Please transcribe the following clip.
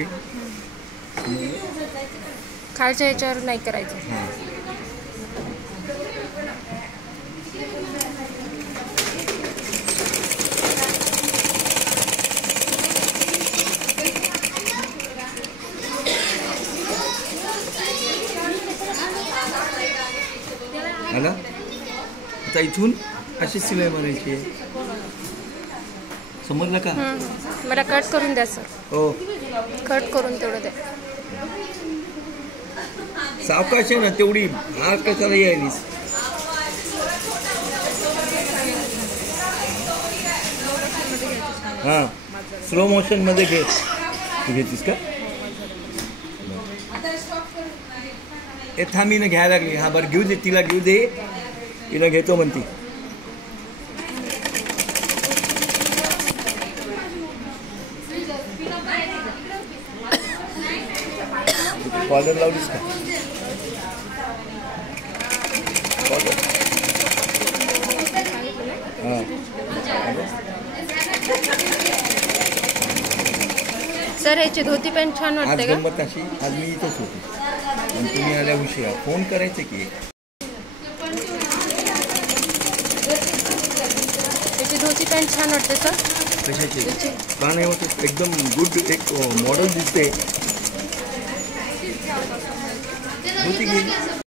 Okay. खालच्या ह्याच्यावर नाही करायचं. आला आता इथून अशी सिलाई मारायची आहे. समजलं का? मला कट करून द्या सर. हो कट करून तेवढं द्या. सावकाश आहे ना तेवढी. आज कशाला यायलीस? हां स्लो मोशन मध्ये घे. घेतीस का? हे थांबीनं घ्यायला लागली. हा बरं घेऊ दे तिला, घेऊ दे. तिला घेतो म्हणती. कॉलर लावलीस का? हां सर याची धोती पॅन्ट छान आज वाटते का? गंमत अशी, आज मी इथंच होतो आणि तुम्ही आल्या उशिरा. फोन करायचं की. याची धोती पॅन्ट छान वाटते सर. कशाची? का नाही होत? एकदम गुड एक मॉडेल दिसते. होती की